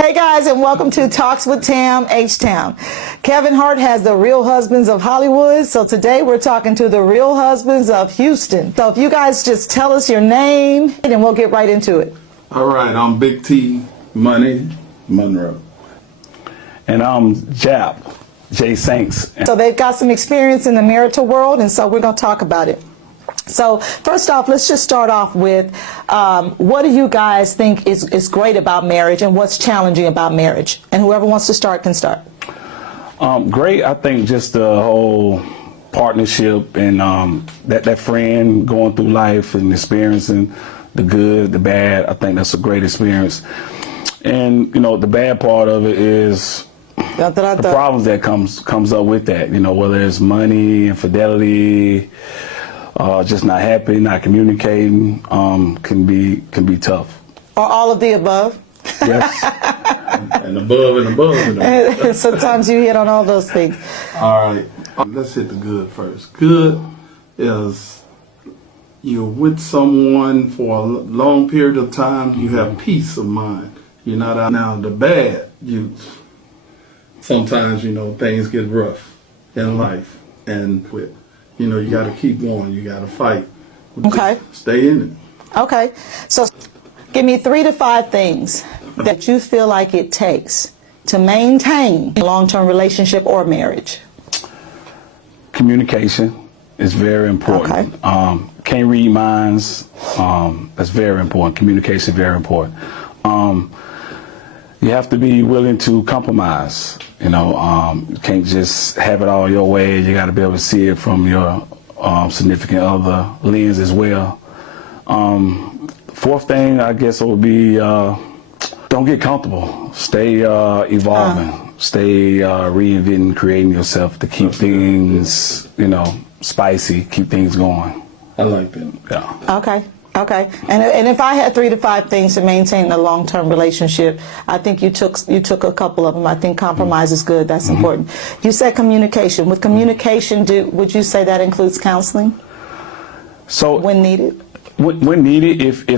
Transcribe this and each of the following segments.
Hey guys, and welcome to Talks with Tam, H-Town. Kevin Hart has the Real Husbands of Hollywood, so today we're talking to the Real Husbands of Houston. So if you guys just tell us your name, and we'll get right into it. All right, I'm Big T Money Monroe. And I'm Jap, Jay Saints. So they've got some experience in the marital world, and so we're going to talk about it. So first off, let's just start off with what do you guys think is great about marriage and what's challenging about marriage? And whoever wants to start can start. Great, I think just the whole partnership and that friend going through life and experiencing the good, the bad. I think that's a great experience. And, you know, the bad part of it is the problems that comes up with that, you know, whether it's money, infidelity, just not happy, not communicating, can be tough. Or all of the above. Yes. and above. Sometimes you hit on all those things. All right, let's hit the good first. Good is you're with someone for a long period of time, you have peace of mind. You're not out. Now the bad, sometimes, you know, things get rough in life, and you know, you got to keep going. You got to fight. Okay. Stay in it. Okay. So give me 3 to 5 things that you feel like it takes to maintain a long-term relationship or marriage. Communication is very important. Okay. Can't read minds. That's very important. Communication is very important. You have to be willing to compromise. You know, you can't just have it all your way. You got to be able to see it from your significant other lens as well. Fourth thing, I guess, would be don't get comfortable. Stay evolving. Stay reinventing, creating yourself to keep things, you know, spicy, keep things going. I like that. Yeah. Okay. Okay. And if I had 3 to 5 things to maintain a long-term relationship, I think you took a couple of them. I think compromise is good. That's important. You said communication. With communication, would you say that includes counseling? So when needed? When needed, if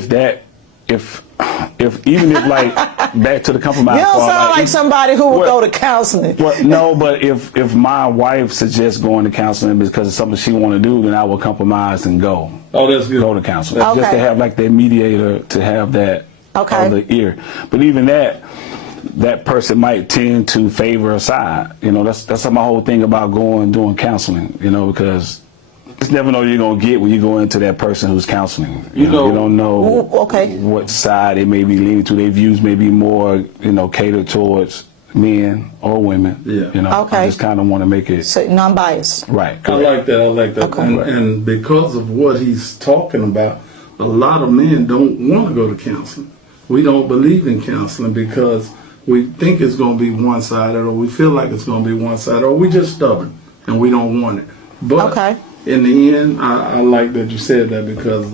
even if like back to the compromise. You don't part, sound like somebody who would go to counseling. Well, no, but if my wife suggests going to counseling because it's something she want to do, then I will compromise and go. Oh, that's good. Go to counseling. Okay. Just to have like that mediator, to have that other ear. But even that person might tend to favor a side. You know, that's my whole thing about doing counseling. You know, because you just never know what you're gonna get when you go into that person who's counseling. You know, you don't know what side it may be leaning to. Their views may be more, you know, catered towards men or women. Yeah. You know, I just kind of want to make it so non-biased. right. Correct. I like that. Okay. And because of what he's talking about, a lot of men don't want to go to counseling. We don't believe in counseling because we think it's going to be one-sided, or we feel like it's going to be one-sided, or we just stubborn and we don't want it. But in the end, I like that you said that, because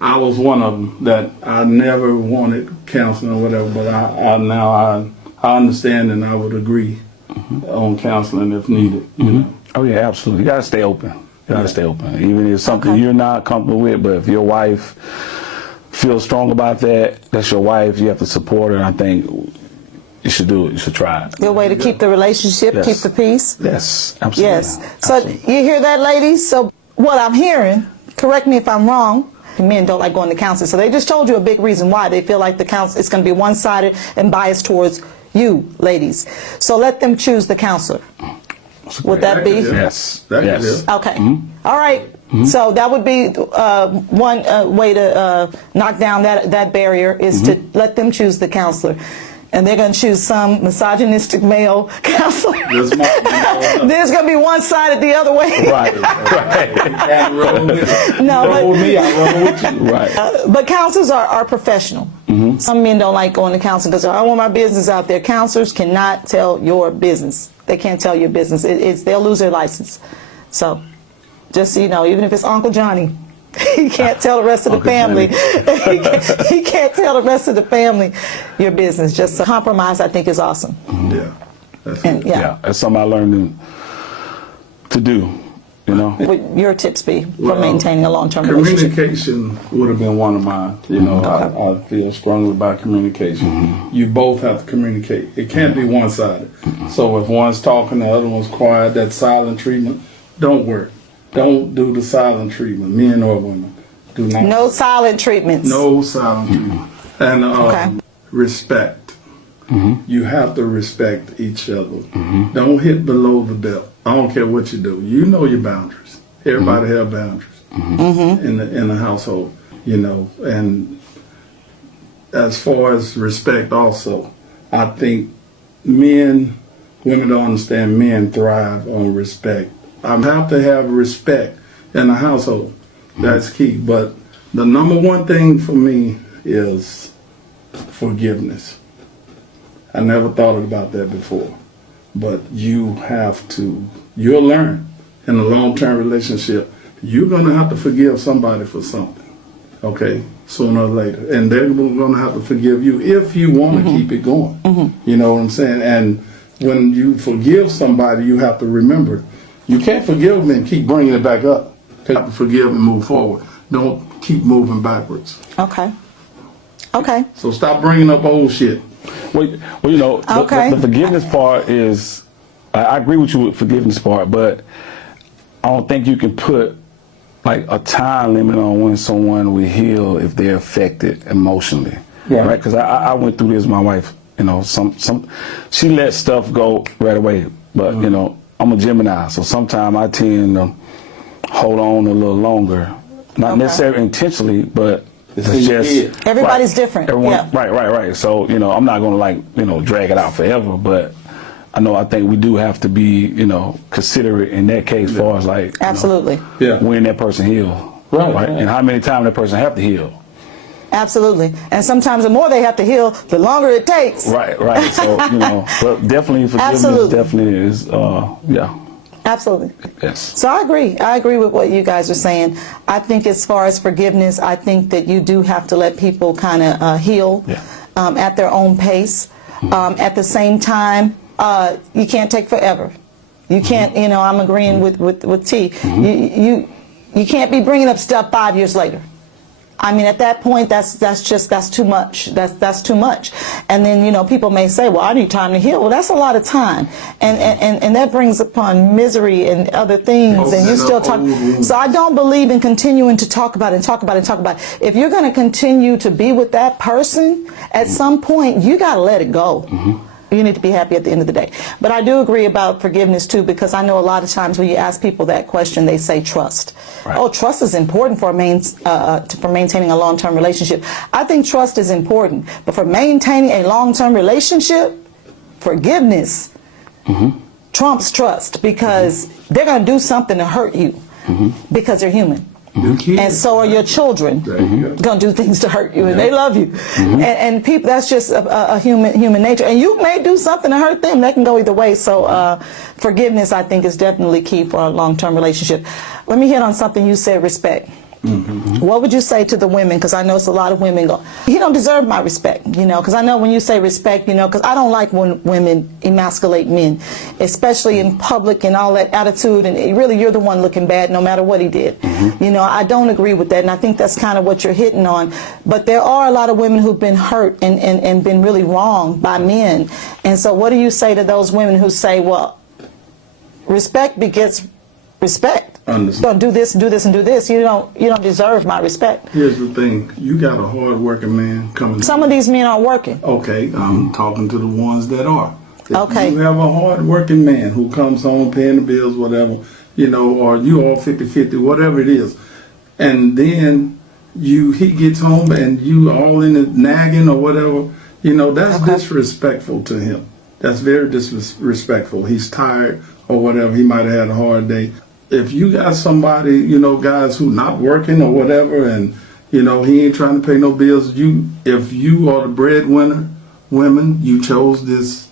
I was one of them that I never wanted counseling or whatever, but I understand, and I would agree on counseling if needed. You know? Oh yeah, absolutely. You gotta stay open. You gotta stay open, even if it's something you're not comfortable with. But if your wife feels strong about that, that's your wife. You have to support her. And I think you should do it. You should try it. Good way to keep the relationship, keep the peace. Yes, absolutely. Yes. So you hear that, ladies? So what I'm hearing, correct me if I'm wrong, men don't like going to counseling. So they just told you a big reason why they feel like the counsel it's going to be one-sided and biased towards you, ladies. So let them choose the counselor. Would that be? Yes. Yes. Okay. All right. So that would be one way to knock down that barrier is to let them choose the counselor. And they're going to choose some misogynistic male counselor. There's going to be one sided the other way. Right. No, roll with me, I roll with you. Right. But counselors are professional. Some men don't like going to counseling because I don't want my business out there. Counselors cannot tell your business. They can't tell your business. They'll lose their license. So just so you know, even if it's Uncle Johnny, he can't tell the rest of the family. He can't tell the rest of the family your business. Just a compromise, I think, is awesome. Yeah. That's something I learned to do. You know, What would your tips be for Well, maintaining a long-term relationship? Communication would have been one of mine. You know, I feel strongly about communication. You both have to communicate. It can't be one-sided. So if one's talking, the other one's quiet, that silent treatment don't work. Don't do the silent treatment, men or women. Do not. No silent treatments. No silent treatment. And Okay. respect. You have to respect each other. Don't hit below the belt. I don't care what you do. You know your boundaries. Everybody have boundaries in the household, you know. And as far as respect also, I think women don't understand men thrive on respect. I have to have respect in the household. That's key. But the number one thing for me is forgiveness. I never thought about that before. But you have to, you'll learn in a long-term relationship, you're going to have to forgive somebody for something, okay, sooner or later. And they're going to have to forgive you if you want to keep it going. You know what I'm saying? And when you forgive somebody, you have to remember, you can't forgive them and keep bringing it back up. You have to forgive and move forward. Don't keep moving backwards. Okay. Okay. So stop bringing up old shit. well, you know, Okay. the forgiveness part is, I agree with you with forgiveness part, but I don't think you can put like a time limit on when someone will heal if they're affected emotionally, right? Because I went through this with my wife. You know, she let stuff go right away, but you know, I'm a Gemini, so sometimes I tend to hold on a little longer, not necessarily intentionally, but it's just Everybody's right. different. Everyone, Yeah. right. So you know, I'm not gonna like drag it out forever, but I think we do have to be considerate in that case, far as like Absolutely. when that person heal, right, and how many times that person have to heal. Absolutely. And sometimes the more they have to heal, the longer it takes. Right. So but definitely forgiveness Absolutely. definitely is Absolutely. yes. So I agree with what you guys are saying. I think as far as forgiveness, I think that you do have to let people kind of heal at their own pace. At the same time, you can't take forever. You can't, I'm agreeing with T. You can't be bringing up stuff 5 years later. I mean, at that point, that's too much. That's too much. And then, people may say, well, I need time to heal. Well, that's a lot of time. And that brings upon misery and other things. And you still talk. So I don't believe in continuing to talk about it. If you're going to continue to be with that person, at some point, you got to let it go. You need to be happy at the end of the day. But I do agree about forgiveness too, because I know a lot of times when you ask people that question, they say trust. Right. Oh, trust is important for maintaining a long-term relationship. I think trust is important, but for maintaining a long-term relationship, forgiveness trumps trust, because they're going to do something to hurt you because they're human. And so are your children going to do things to hurt you, and they love you. And people, that's just a human nature. And you may do something to hurt them. That can go either way. So forgiveness, I think, is definitely key for a long-term relationship. Let me hit on something you said, respect. What would you say to the women? Because I know it's a lot of women go, he don't deserve my respect, because I know when you say respect, because I don't like when women emasculate men, especially in public and all that attitude, and really you're the one looking bad no matter what he did. I don't agree with that, and I think that's kind of what you're hitting on. But there are a lot of women who've been hurt and been really wronged by men. And so what do you say to those women who say, well, respect begets respect? Don't do this, and do this, and do this. You don't deserve my respect. Here's the thing: you got a hard-working man coming. Some of these men aren't working. Okay, I'm talking to the ones that are. If Okay. you have a hard-working man who comes home paying the bills, whatever, or you all 50-50, whatever it is, and then he gets home and you all in the nagging or whatever, that's disrespectful to him. That's very disrespectful. He's tired or whatever. He might have had a hard day. If you got somebody, guys who not working or whatever, and he ain't trying to pay no bills, if you are the breadwinner, women, you chose this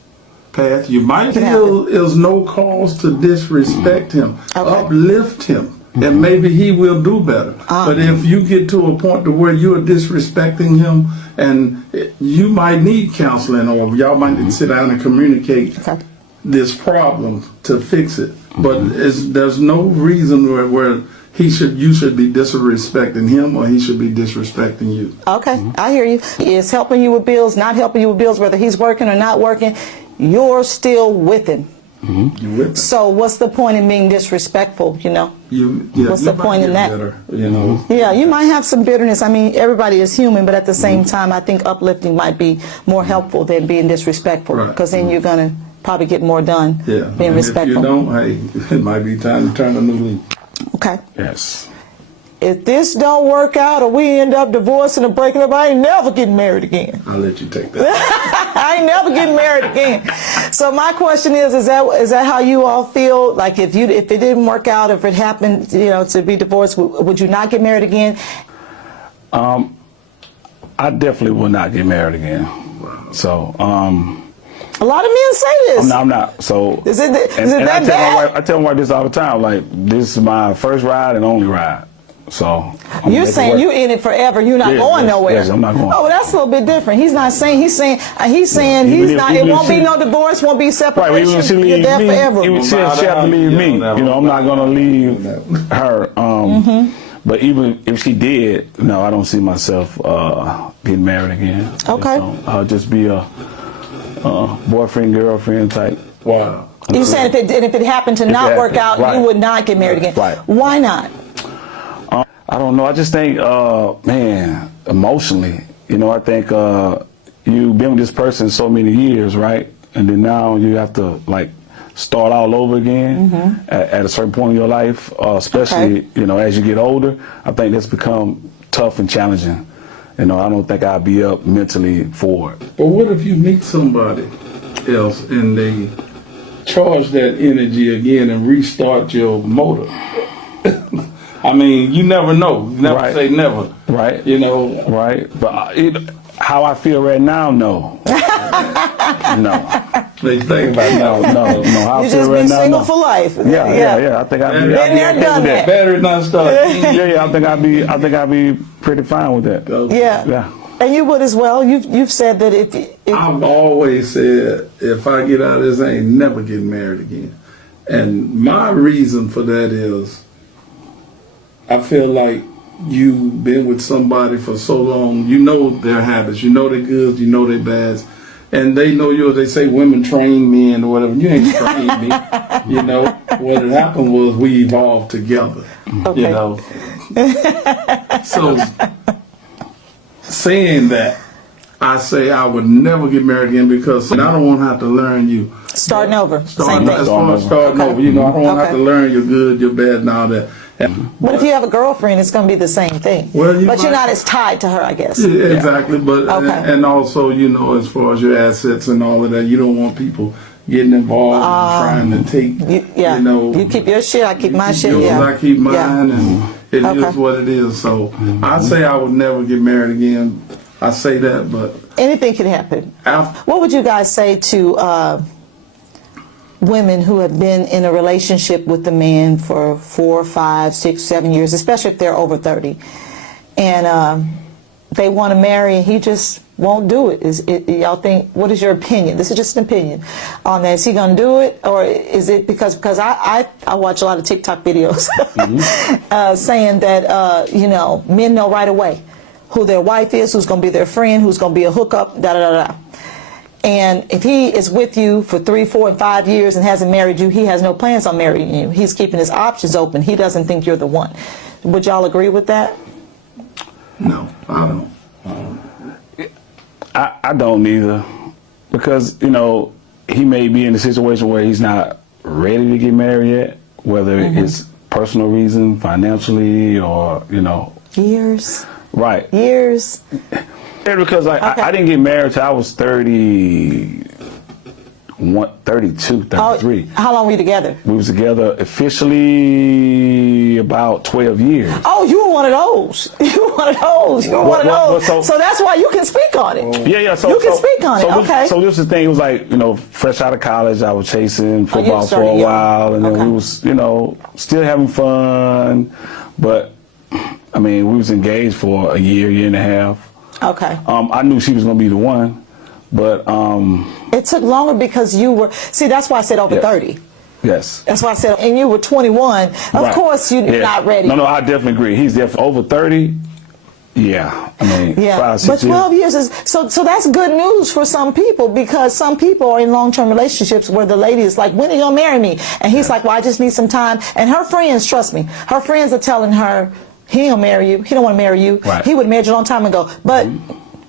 path, you might feel there's no cause to disrespect him, uplift him, and maybe he will do better. But if you get to a point to where you are disrespecting him, and you might need counseling, or y'all might need to sit down and communicate. this problem to fix it. But there's no reason where you should be disrespecting him or he should be disrespecting you. Okay, I hear you. Is helping you with bills, not helping you with bills, whether he's working or not working, you're still with him. You with him. So what's the point in being disrespectful, What's What's the point in that? Better, you know. Yeah, you might have some bitterness. I mean, everybody is human, but at the same time, I think uplifting might be more helpful than being disrespectful, Right. because then you're going to probably get more done Yeah. being And respectful. if you don't, hey, it might be time to turn a new leaf. Okay. Yes. If this don't work out or we end up divorcing or breaking up, I ain't never getting married again. I'll let you take that. I ain't never getting married again. So my question is that how you all feel? Like if it didn't work out, if it happened, to be divorced, would you not get married again? I definitely will not get married again. So, A lot of men say this. I'm not. So, Is it that I tell bad? I tell my wife this all the time. Like, this is my first ride and only ride. So, I'm You're making saying work. you in it forever. You're not Yes, going yes, nowhere. yes, I'm not going. Oh, well, that's a little bit different. He's saying Even he's if- not. even It if won't be she- no divorce. Won't be Right, separation. even if she You're leaves there me, forever. even she have to leave me. I'm not gonna leave her. But even if she did, no, I don't see myself getting married again. Okay. So I'll just be a boyfriend, girlfriend type. Wow. You saying if it happened to not it work out, happened, you right. would not get married again? Right. Why not? I don't know. I just think, man, emotionally, I think you've been with this person so many years, right? And then now you have to start all over again at a certain point in your life, especially as you get older. I think that's become tough and challenging. I don't think I'd be up mentally for it. But what if you meet somebody else and they charge that energy again and restart your motor? I mean, you never know. You never Right. say never. Right. Right. But how I feel right now, no. No. They think about No. How I You feel just right been now, single no. for life. Yeah. I think I'd be Been there, okay done with that. Battery not start. Yeah. I think I'd be pretty fine with that. Yeah. Yeah. And you would as well. You've said that if I've always said, if I get out of this, I ain't never getting married again. And my reason for that is, I feel like you've been with somebody for so long, you know their habits, you know their goods, you know their bads, and they know yours. They say women train men or whatever. You ain't trained me. What had happened was we evolved together. Okay. So saying that, I say I would never get married again because I don't want to have to learn you. starting over, same Starting, as thing. far as starting Okay. over, I don't want to have Okay. to learn your good, your bad, and all that. But if you have a girlfriend, it's going to be the same thing. Well, you but you're might- not as tied to her, I guess. Yeah, exactly, but Okay. and also, as far as your assets and all of that, you don't want people getting involved and trying to take. You keep your shit, I keep my shit. yours, Yeah. I keep mine, Yeah. and it is Okay. what it is. So I say I would never get married again. I say that, but Anything can happen. after, What would you guys say to women who have been in a relationship with a man for 4, 5, 6, 7 years, especially if they're over 30, and they want to marry and he just won't do it? Y'all think, what is your opinion? This is just an opinion on that. Is he going to do it, or is it because I watch a lot of TikTok videos saying that men know right away who their wife is, who's going to be their friend, who's going to be a hookup, da da da da. And if he is with you for 3, 4, and 5 years and hasn't married you, he has no plans on marrying you. He's keeping his options open. He doesn't think you're the one. Would y'all agree with that? no, I don't. I don't either, because he may be in a situation where he's not ready to get married yet, whether it's personal reason, financially, or Years. right. Years. Yeah, because Okay. I didn't get married till I was 31, 32, 33. How long were you together? We was together officially about 12 years. Oh, you were one of those. You were one of those. You were one of Well, those. So that's why you can speak on it. Yeah. So You can speak on it, okay. So this is the thing. It was like fresh out of college, I was chasing football for started a young. while, and then Okay. we was still having fun, but I mean we was engaged for a year and a half. Okay. I knew she was gonna be the one, But It took longer because you were, see, that's why I said over Yes. 30. yes. That's why I said, and you were 21. Of Right. course, you're Yeah. not ready. No, I definitely agree. He's definitely over 30. Yeah, I mean, Yeah, 5, 6 but 12 years is so that's good news for some people, because some people are in long-term relationships where the lady is like, when are you gonna marry me? And he's like, well, I just need some time. And her friends, trust me, her friends are telling her, he don't marry you, he don't want to marry you, Right. he would marry you a long time ago. But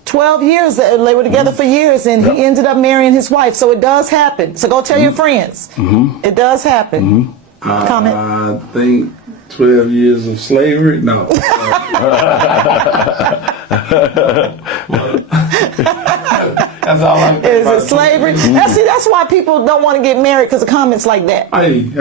12 years, they were together for years, and Yep. he ended up marrying his wife. So it does happen. So go tell your friends. It does happen. Comment. I think 12 years of slavery. No. That's all I can Is about it slavery? Now, see, that's why people don't want to get married, because of comments like that. Hey, it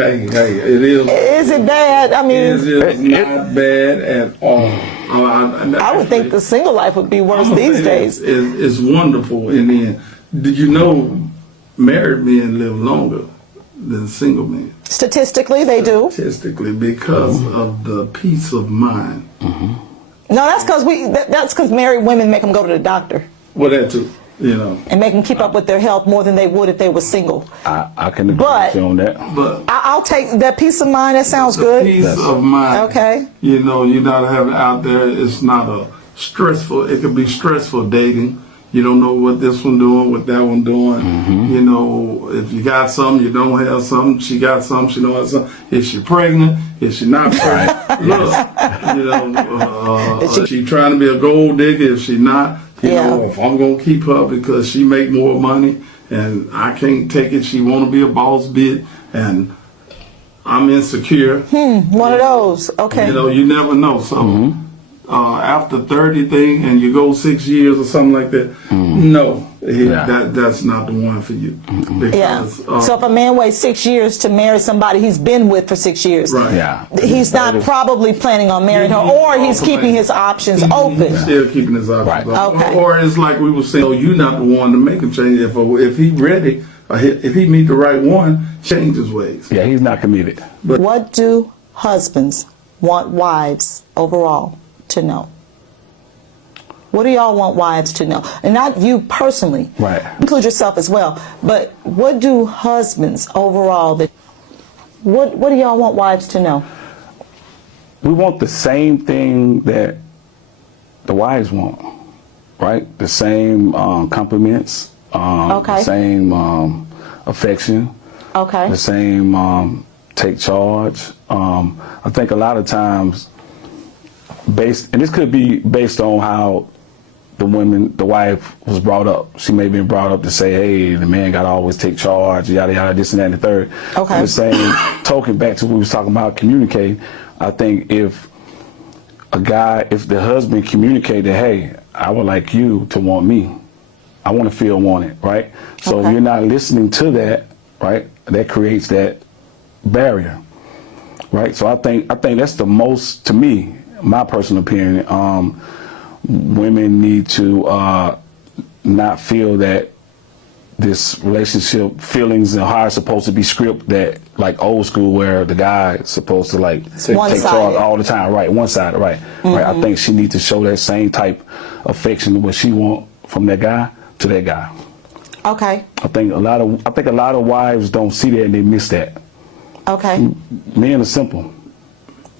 is. Is it bad? I mean, It is not bad at all. I would think the single life would be worse these days. It's wonderful in the end. Did you know married men live longer than single men? Statistically, they do. Statistically, because of the peace of mind. No, that's because that's because married women make them go to the doctor Well, that too, you know. and make them keep up with their health more than they would if they were single. I can agree But- with you on that. But I'll take that peace of mind. That sounds good. peace of mind. Okay. You know, you're not having out there. It's not a stressful. It could be stressful dating. You don't know what this one doing, what that one doing. You know, if you got something, you don't have something. She got something, she don't have something. Is she pregnant? Is she not pregnant? Look, you know, is she trying to be a gold digger? If she not, you know, if I'm gonna keep her because she make more money and I can't take it. She want to be a boss bitch and I'm insecure. One of those. Okay. You know, you never know. So after 30 thing and you go 6 years or something like that, no, that's not the one for you. Yeah. Because, So if a man waits 6 years to marry somebody he's been with for 6 years, right. Yeah. he's not probably planning on marrying her, or he's keeping his options open. He's still keeping his options Right. open. Okay. Or it's like we were saying, oh, you're not the one to make him change. If he ready, or if he meet the right one, change his ways. Yeah, he's not committed. What do husbands want wives overall to know? What do y'all want wives to know? And not you personally. Right. Include yourself as well. But what do husbands overall, what do y'all want wives to know? We want the same thing that the wives want, right? The same compliments, Okay. the same affection, Okay. the same take charge. I think a lot of times, and this could be based on how the wife was brought up. She may have been brought up to say, hey, the man got to always take charge, yada, yada, this and that and the third. Okay. And the same token, back to what we was talking about communicating, I think if the husband communicated, hey, I would like you to want me. I want to feel wanted, right? So Okay. if you're not listening to that, right, that creates that barrier, right? So I think that's the most, to me, my personal opinion, women need to not feel that this relationship feelings and how it's supposed to be scripted, that like old school where the guy is supposed to like take One-sided. charge all the time, right? One-sided, right? Right. I think she needs to show that same type of affection what she want from that guy to that guy. Okay. I think a lot of wives don't see that and they miss that. Okay. Men are simple.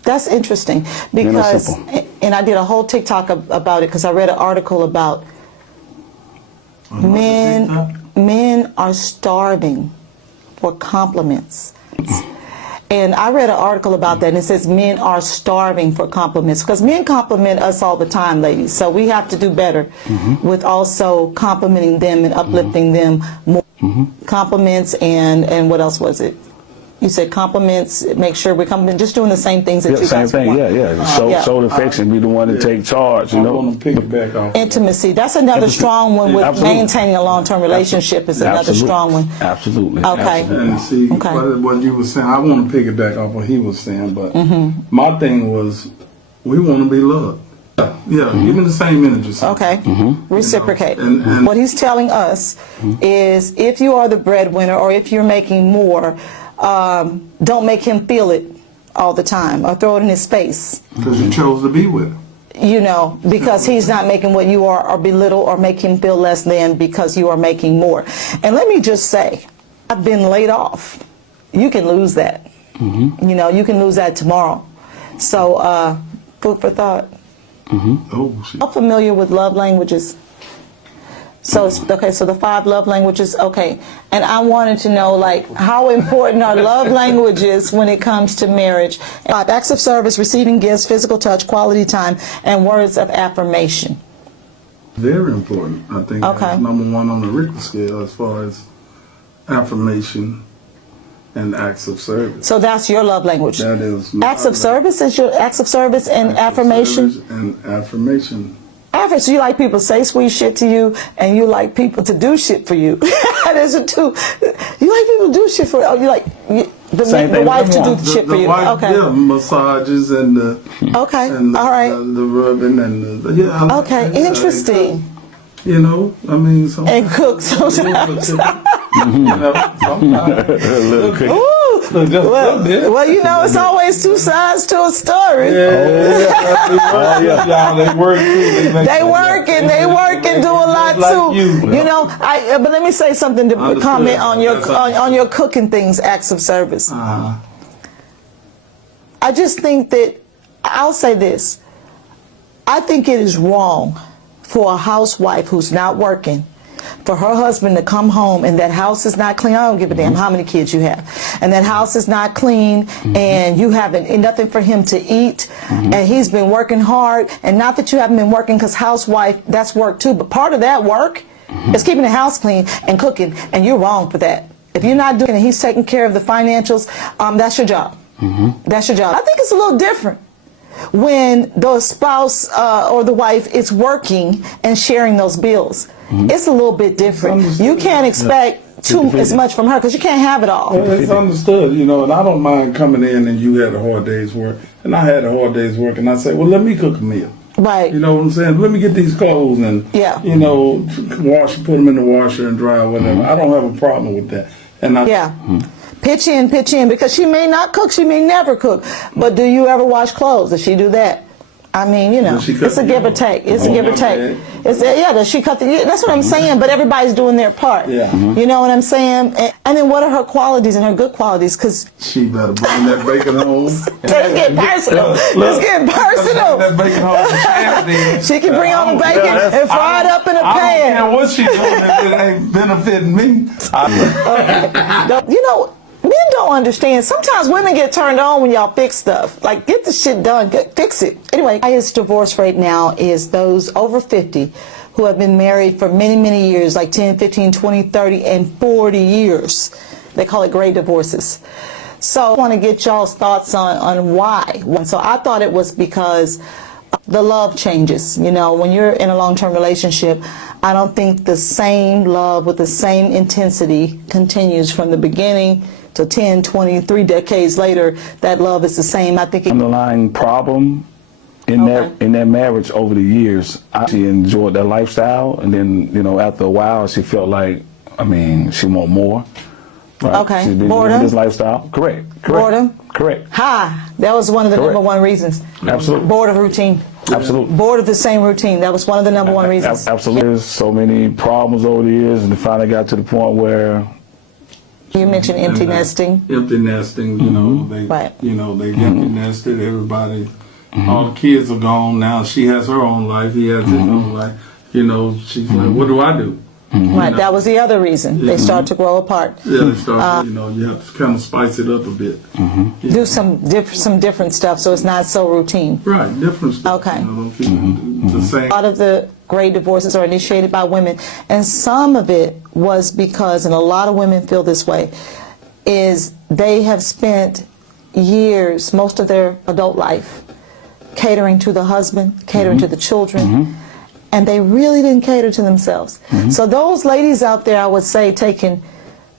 That's interesting Men are because, simple. and I did a whole TikTok about it because I read an article about men are starving for compliments. And I read an article about that, and it says men are starving for compliments because men compliment us all the time, ladies. So we have to do better with also complimenting them and uplifting them more. Compliments and what else was it? You said compliments, make sure we're just doing the same things that Yeah, you same guys thing. want. Yeah. Show the affection. Be the one to take charge. You I'm know. going to piggyback off. Intimacy. That's another strong one with Absolutely. maintaining a long-term relationship is another Absolutely. strong one. Absolutely. Okay. Absolutely. And see, Okay. what you were saying, I want to piggyback off what he was saying, but Mm-hmm. my thing was, we want to be loved. Yeah, give me the same energy. Okay. Reciprocate. And- What he's telling us is if you are the breadwinner or if you're making more, don't make him feel it all the time or throw it in his face. Because you chose to be with him. you know, because he's not making what you are, or belittle or make him feel less than because you are making more. And let me just say, I've been laid off. You can lose that. You know, you can lose that tomorrow. So, food for thought. Oh, shit. I'm familiar with love languages. So, okay, so the 5 love languages, okay. And I wanted to know, like, how important are love languages when it comes to marriage? 5 acts of service, receiving gifts, physical touch, quality time, and words of affirmation. Very important. I think Okay. that's number 1 on the Richter scale as far as affirmation and acts of service. So that's your love language. That is Acts of service is your acts of service and acts of affirmation. service and affirmation. So you like people to say sweet shit to you, and you like people to do shit for you. There's a 2. You like people to do shit for you. Oh, you like the wife to do shit for The you. wife, Okay. yeah, massages and the Okay. and All right. the rubbing and the yeah. I like Okay. that. Yeah, Interesting. You know, I mean, And cook sometimes. You know, sometimes. Little cookie. Ooh. Just a little bit. Well, you know, it's always 2 sides to a story. Yeah, they work too. They work and do a lot Like too. you. know, but let me say something to Understood. comment on your That's on your cooking things, acts of service. I just think that, I'll say this, I think it is wrong for a housewife who's not working, for her husband to come home and that house is not clean. I don't give a damn how many kids you have. And that house is not clean, and you haven't nothing for him to eat, and he's been working hard. And not that you haven't been working, because housewife, that's work too, but part of that work is keeping the house clean and cooking, and you're wrong for that. If you're not doing it and he's taking care of the financials, that's your job. That's your job. I think it's a little different when the spouse or the wife is working and sharing those bills. It's a little bit different. You can't expect as much from her, because you can't have it all. Well, it's understood, you know, and I don't mind coming in and you had a hard day's work, and I had a hard day's work, and I say, well, let me cook a meal. Right. You know what I'm saying? Let me get these clothes and, Yeah. you know, put them in the washer and dry, whatever. I don't have a problem with that. And I, Yeah. Pitch in, because she may not cook, she may never cook. But do you ever wash clothes? Does she do that? I mean, you know, Does she cut it's a the give or yellow? take. It's a Oh, give or my take. bad. Does she cut the? That's what I'm saying. But everybody's doing their part. Yeah. You know what I'm saying? And then what are her qualities and her good qualities? Because she better bring that bacon home. let's get personal. Let's get personal. That bacon home to Shannon. She can bring on the bacon and fry it up in a I don't pan. care what she doing if it ain't benefiting me. You know, men don't understand. Sometimes women get turned on when y'all fix stuff. Like, get the shit done. Fix it. Anyway, the highest divorce rate now is those over 50 who have been married for many, many years, like 10, 15, 20, 30, and 40 years. They call it great divorces. So I want to get y'all's thoughts on why. So I thought it was because the love changes. You know, when you're in a long-term relationship, I don't think the same love with the same intensity continues from the beginning to 10, 20, 3 decades later. That love is the same. I think it, Underlying problem in that marriage over the years. She enjoyed that lifestyle, and then, you know, after a while, she felt like, I mean, she want more. Right? Okay. She's been Boredom? living this lifestyle. Correct. Boredom? Correct. that was one of the Correct. number 1 reasons. Absolutely. Bored of routine. Absolutely. Bored of the same routine. That was one of the number 1 reasons. Absolutely. There's so many problems over the years, and it finally got to the point where You mentioned empty nesting. Empty nesting, you know, they, Right. you know, they empty nested. Everybody, all the kids are gone now. She has her own life. He has his own life. You know, she's like, what do I do? Right. That was the other reason. They start to grow apart. Yeah, they start. You know, you have to kind of spice it up a bit. Do some different stuff so it's not so routine. Right, different stuff. Okay. You know, don't keep the same. A lot of the great divorces are initiated by women, and some of it was because, and a lot of women feel this way, is they have spent years, most of their adult life, catering to the husband, catering to the children, and they really didn't cater to themselves. So those ladies out there, I would say, taking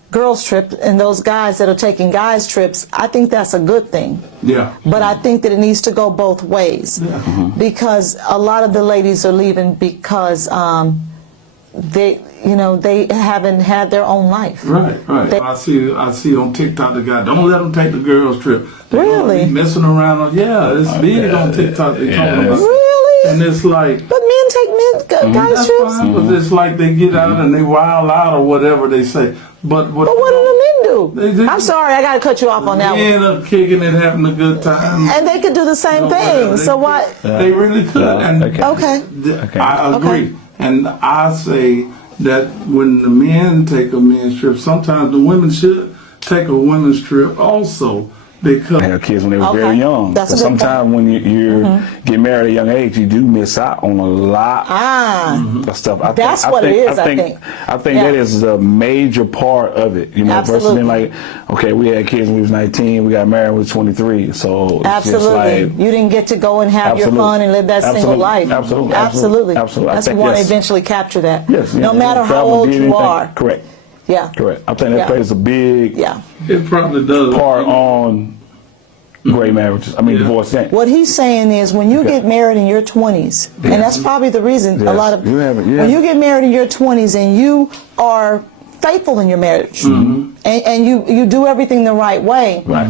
girls' trips, and those guys that are taking guys' trips, I think that's a good thing. Yeah. But I think that it needs to go both ways, because a lot of the ladies are leaving because they haven't had their own life. Right. I see on TikTok the guy, don't let them take the girls' trip. They're gonna Really? be messing around. Yeah, it's big on TikTok. They talking about. Really? And it's like, But men take guys that's trips. fine, but it's like they get out and they wild out or whatever they say. But But what do the men They do? do. I'm sorry, I got to cut you off on that one. men are kicking it, having a good time. And they could do the same thing. So why? They really could. And Okay. I agree. And I say that when the men take a men's trip, sometimes the women should take a women's trip also. Because Have kids when they were Okay. very young. That's a But good sometimes when you get married at a young age, you do miss out on a lot of stuff. That's what it is, I think. I think Yeah. that is a major part of it. You know, versus Absolutely. being like, okay, we had kids when we was 19, we got married when we was 23. So it's Absolutely. just like, You didn't get to go and have your Absolutely. fun and live that single Absolutely. life. Absolutely. Absolutely. Absolutely. I That's think, we want to yes. eventually capture that. yes, No matter how travel, old do you anything. are. Correct. Yeah. Correct. I think that Yeah. plays a big Yeah. it probably does. part on great marriages. I mean, Yeah. divorce. Yeah. What he's saying is when you get married in your 20s, and that's probably the reason a Yes. lot of, You have it, yeah. when you get married in your 20s and you are faithful in your marriage, and you do everything the right way. Right.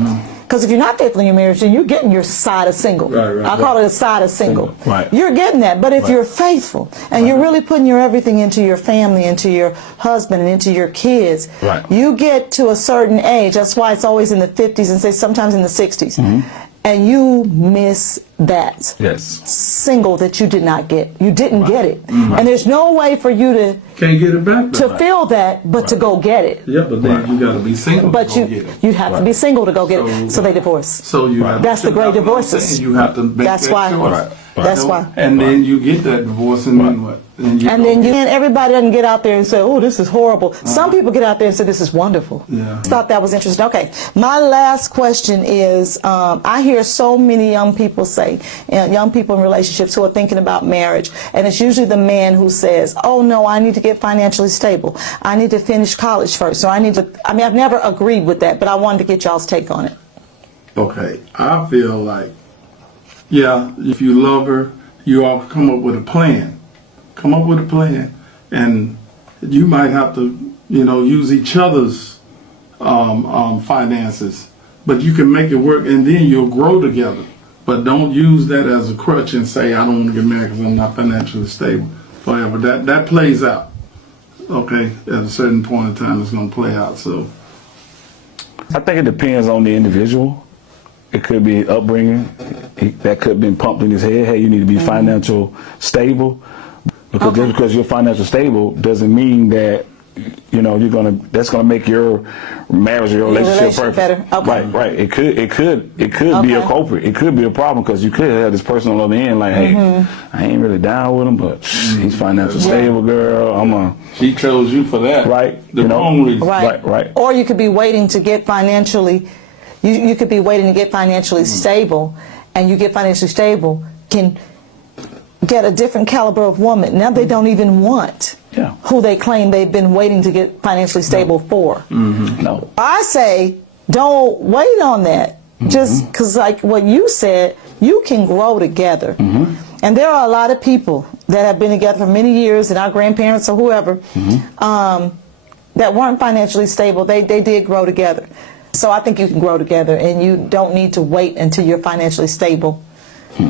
Because if you're not faithful in your marriage, then you're getting your side of single. Right, I call it a side of single. Right. You're getting that. But if you're faithful and you're really putting your everything into your family, into your husband, and into your kids, Right. you get to a certain age. That's why it's always in the 50s and say sometimes in the 60s. And you miss that Yes. single that you did not get. You didn't get it. And there's no way for you Can't get it back. to though. feel that, but to go get it. Yeah, but then you got to be single. But to go get it. you'd have to be single to go get it. So they divorce. So you have That's the great that's what I'm divorces. saying. You have to make That's that why. choice. Right. That's why. And then you get that divorce, and then what? And then everybody doesn't get out there and say, oh, this is horrible. Some people get out there and say, this is wonderful. Yeah. Thought that was interesting. Okay, my last question is, I hear so many young people say, young people in relationships who are thinking about marriage, and it's usually the man who says, oh no, I need to get financially stable. I need to finish college first. So I've never agreed with that, but I wanted to get y'all's take on it. Okay, I feel like, yeah, if you love her, you all come up with a plan. Come up with a plan, and you might have to, use each other's finances, but you can make it work, and then you'll grow together. But don't use that as a crutch and say, I don't want to get married because I'm not financially stable forever. That plays out. Okay, at a certain point in time, it's going to play out. So, I think it depends on the individual. It could be upbringing that could have been pumped in his head. Hey, you need to be financial stable. Because just because you're financially stable doesn't mean that that's gonna make your marriage or your relationship perfect. better. Okay. Right. It could be a culprit. It could be a problem because you could have this person on the other end like, hey, I ain't really down with him, but he's financially stable, girl. she chose you for that. Right. The wrong reason. Right. Or you could be waiting to get financially, you could be waiting to get financially stable, and you get financially stable, can get a different caliber of woman. Now they don't even want who they claim they've been waiting to get financially stable for. No. I say, don't wait on that. Just because, like what you said, you can grow together. And there are a lot of people that have been together for many years, and our grandparents or whoever, that weren't financially stable. They did grow together. So I think you can grow together, and you don't need to wait until you're financially stable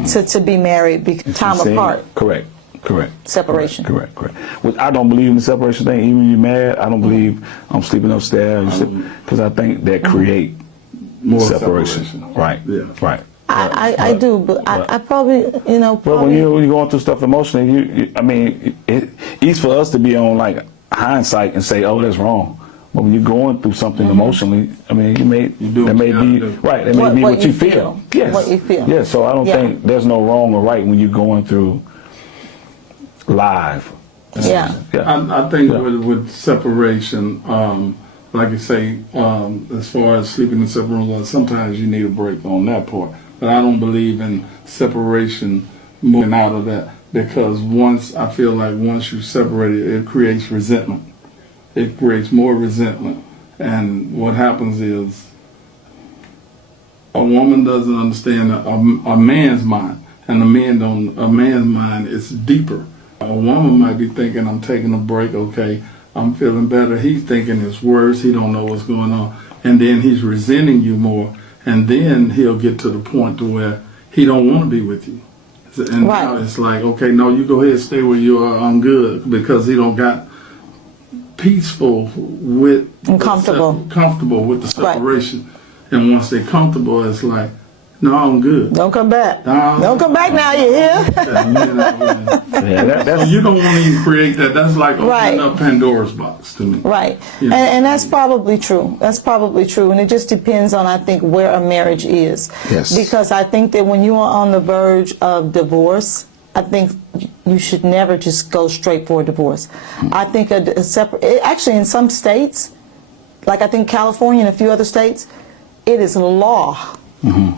to be married, time apart. Correct. Separation. Correct. Well, I don't believe in the separation thing. Even when you're mad, I don't believe I'm sleeping upstairs because I think that create More separation. Right. Yeah. Right. I do, but I probably, But when you're going through stuff emotionally, it's for us to be on like hindsight and say, oh, that's wrong. But when you're going through something emotionally, that may do be what you gotta do. right. That may be what you feel. Yes. What you feel. Yeah. So I don't think there's no wrong or right when you're going through live. Yeah. I think with separation, like you say, as far as sleeping in separate rooms, sometimes you need a break on that part. But I don't believe in separation moving out of that, because once you separate it creates resentment. It creates more resentment. And what happens is a woman doesn't understand a man's mind, and a man's mind is deeper. A woman might be thinking, I'm taking a break, okay, I'm feeling better. He's thinking it's worse, he don't know what's going on. And then he's resenting you more, and then he'll get to the point to where he don't want to be with you. And now Right. it's like, okay, no, you go ahead and stay where you are. I'm good because he don't got peaceful with And comfortable. comfortable with the Right. separation. And once they're comfortable, it's like, no, I'm good. Don't come back. No. Don't come back now. You're here. Yeah, So you don't want to even create that. That's like opening Right. up Pandora's box to me. Right. Yeah. And that's probably true. That's probably true. And it just depends on, I think, where a marriage is. Yes. Because I think that when you are on the verge of divorce, I think you should never just go straight for a divorce. I think a separate, actually in some states, like I think California and a few other states, it is law.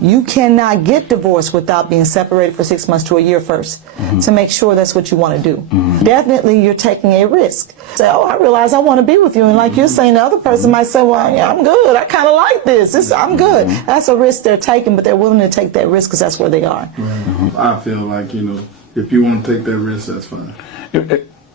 You cannot get divorced without being separated for 6 months to a year first to make sure that's what you want to do. Definitely you're taking a risk. Say, oh, I realize I want to be with you. And like you're saying, the other person might say, well, yeah, I'm good. I kind of like this. I'm good. That's a risk they're taking, but they're willing to take that risk because that's where they are. I feel like, if you want to take that risk, that's fine.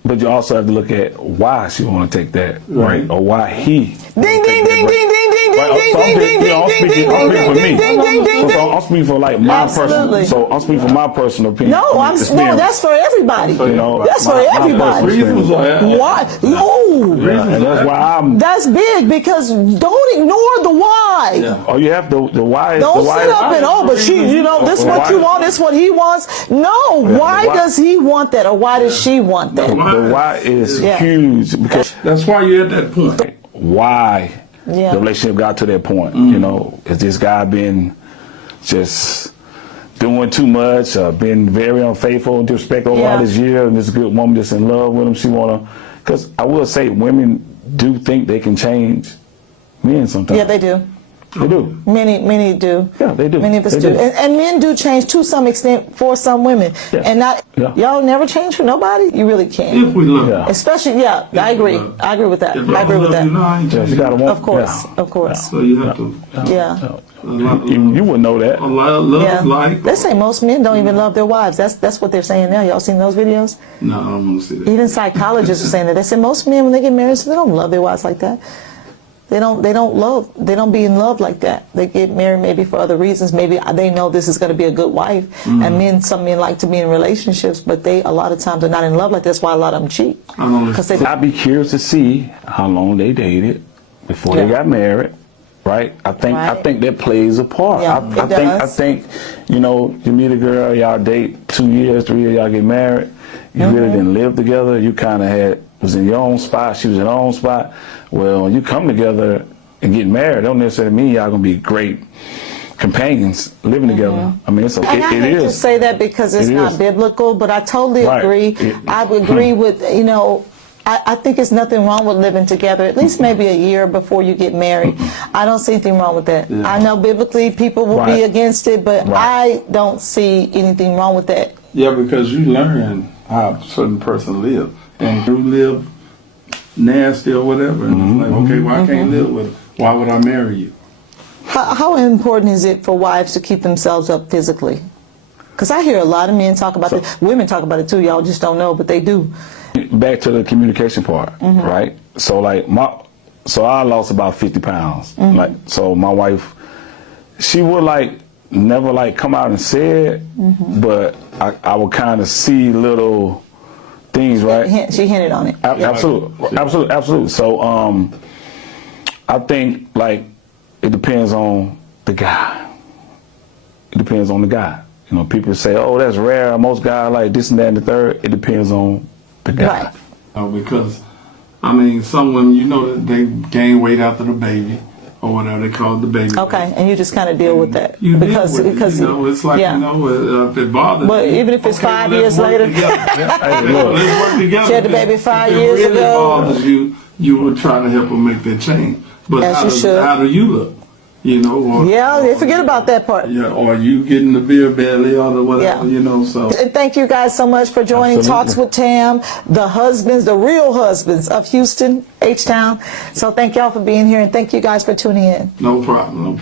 But you also have to look at why she want to take that, right? Or why he. Ding, ding, ding, ding, ding, ding, Right, ding, so I'm ding, ding, speaking- I'm ding, speaking- ding, I'm speaking for ding, me. ding, ding, ding, So ding. I'm speaking for like my Absolutely. personal. So I'm speaking for my personal opinion. No, no, experience. that's for everybody. You know, That's for my everybody. personal Reasons are Why? Oh, Yeah, and that's why I'm. that's big because don't ignore the why. Oh, you have the why. Don't the why sit up and but she, this what Why- you want, this what he wants. No, why why- does he want that or why does she want that? The why is Yeah. huge because That's why you're at that point. why Yeah. the relationship got to that point. Is this guy been just doing too much, been very unfaithful, disrespectful over all Yeah. this year, and this good woman that's in love with him, she wanna, because I will say women do think they can change men sometimes. Yeah, they do. They do. Many do. Yeah, they do. Many of us They do. do. And men do change to some extent for some women. Yeah. And not Yeah. y'all never change for nobody. You really can't. If we love Yeah. Especially, I agree. I agree with that. If I agree with love that. you now, I ain't Yeah, you changing. gotta want. Of course, of course. So you have to. Yeah. You wouldn't know that. A lot of love, Yeah. like. They say most men don't even love their wives. That's what they're saying now. Y'all seen those videos? No, I don't want to see that. Even psychologists are saying that. They say most men when they get married, they don't love their wives like that. They don't be in love like that. They get married maybe for other reasons. Maybe they know this is going to be a good wife. And some men like to be in relationships, but they a lot of times are not in love like that. That's why a lot of them cheat. I don't know. 'Cause they I'd be curious to see how long they dated before they Yeah. got married. Right, I Right. think that plays a part. Yeah, I it think does. you meet a girl, y'all date 2 years, 3 years, y'all get married. You really didn't live together. You kind of was in your own spot. She was in her own spot. Well, when you come together and get married, don't necessarily mean y'all gonna be great companions living together. I mean, And I hate to say that because it's It not is. biblical, but I totally Right. agree. I would agree with, I think there's nothing wrong with living together, at least maybe a year before you get married. I don't see anything wrong with that. I know biblically people will be Right. against it, but Right. I don't see anything wrong with that. Yeah, because you learn how a certain person live, and you live nasty or whatever. And it's like, okay, well, I can't live with it. Why would I marry you? How important is it for wives to keep themselves up physically? Because I hear a lot of men talk about it. Women talk about it too. Y'all just don't know, but they do. Back to the communication part, right? So I lost about 50 pounds. So my wife, she would never come out and say it, but I would kind of see little things, right? She hinted on it. Absolutely. So I think it depends on the guy. It depends on the guy. People say, "Oh, that's rare. Most guys like this and that and the third." It depends on the guy. Right. Because, some women, that they gain weight after the baby, or whatever they call it, the baby. Okay, and you just kind of deal with that You because deal with it, it's like, if it bothers But you, even if it's 5 let's years work later. together. Hey, look. Let's work together. She had the baby 5 If years it really ago. bothers you, you would try to help her make that change. But As you should. how do you look? Or, Yeah, they forget about that part. Yeah, or you getting the beer belly or the whatever, Yeah. so. And thank you guys so much for joining Absolutely. Talks with Tam, the real husbands of Houston, H-Town. So thank y'all for being here and thank you guys for tuning in. No problem.